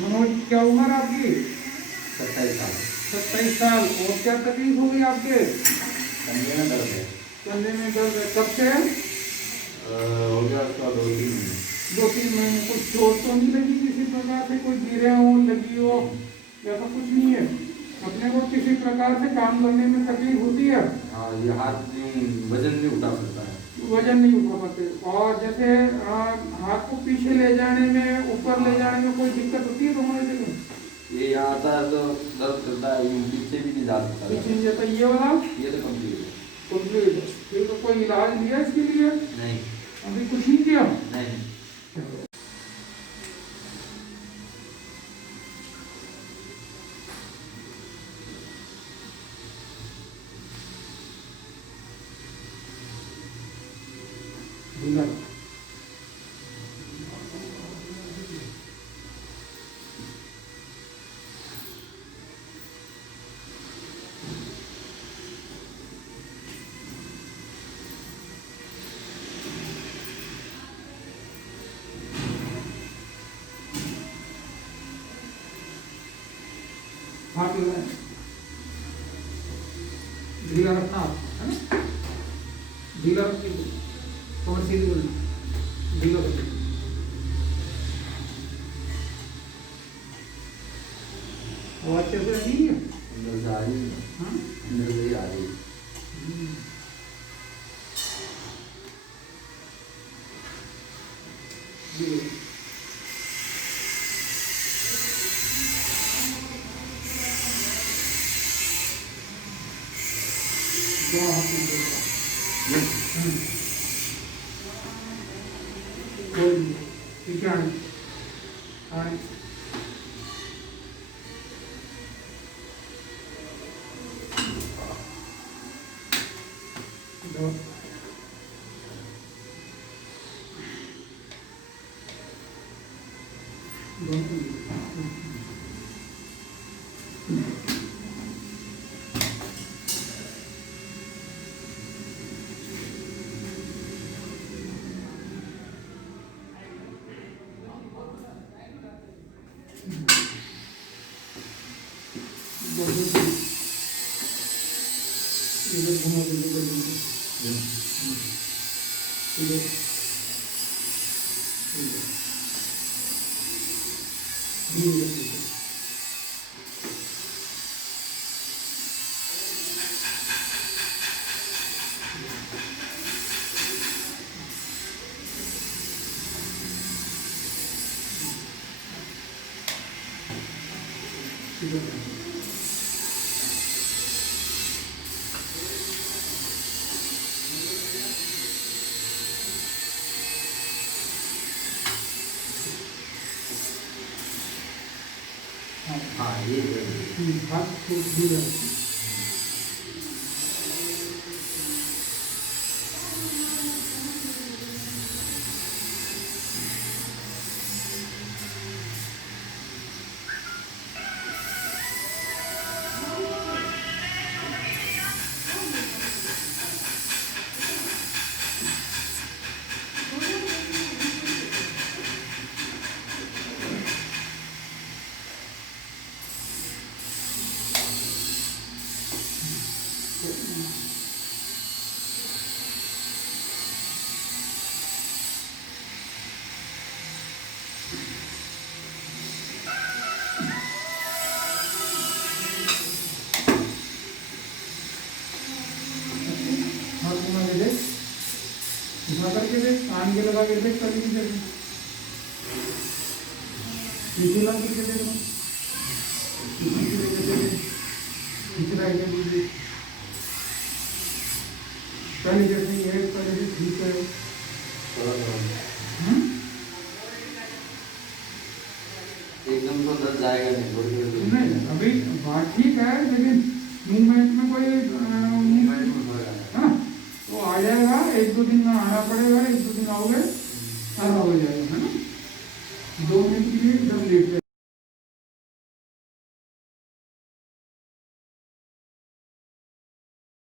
मनोज, क्या उम्र आपकी? 27 साल। 27 साल। और क्या तकलीफ हो गई आपके? कंधे में दर्द है। कंधे में दर्द है, कब से है? हो गया उसका 2-3 महीने। 2-3 महीने। कुछ चोट तो नहीं लगी किसी प्रकार से, कोई गिरे हो, लगी हो, ऐसा कुछ नहीं है? अपने को किसी प्रकार से काम करने में तकलीफ होती है? हाँ, ये हाथ नहीं, वजन नहीं उठा सकता है। वजन नहीं उठा पाते। और जैसे हाथ को पीछे ले जाने में, ऊपर ले जाने में कोई दिक्कत होती है दोनों जगह? ये यहाँ आता है तो दर्द करता है, यूं पीछे भी नहीं जा सकता। पीछे नहीं जाता। ये वाला ये तो कम्प्लीट है। कंप्लीट। फिर तो कोई इलाज लिया इसके लिए? नहीं। अभी कुछ नहीं किया? नहीं। ढीला। हाथ लगाए, ढीला रखना है ना? ढीला रखिए, थोड़ा सीधी बोलना, ढीला रखिए। आवाज कैसे आ रही है? अंदर से आ रही है। हाँ? अंदर से ही आ रही है। दो हाथ में दो। कोई नहीं, ठीक है। हाँ, दो। इधर घुमा दो, इधर घुमा दो। इधर, इधर। इधर। हाँ, ये हाथ को ढीला। हाथ घुमा के देख, घुमा करके देख, कान के लगा के देख, कभी नहीं देख, पीछे लगा के देख, पीछे लेके देख, पीछे लगा के देख। पहले जैसे ये पहले से ठीक है। एकदम तो दर्द जाएगा नहीं, थोड़ी देर नहीं, अभी बात ठीक है, लेकिन मूवमेंट में कोई मूवमेंट में हो रहा है। है ना, तो आ जाएगा। 1-2 दिन में आना पड़ेगा, 1-2 दिन आओगे सारा हो जाएगा, है ना। 2 मिनट के लिए एकदम लेट जाएगा।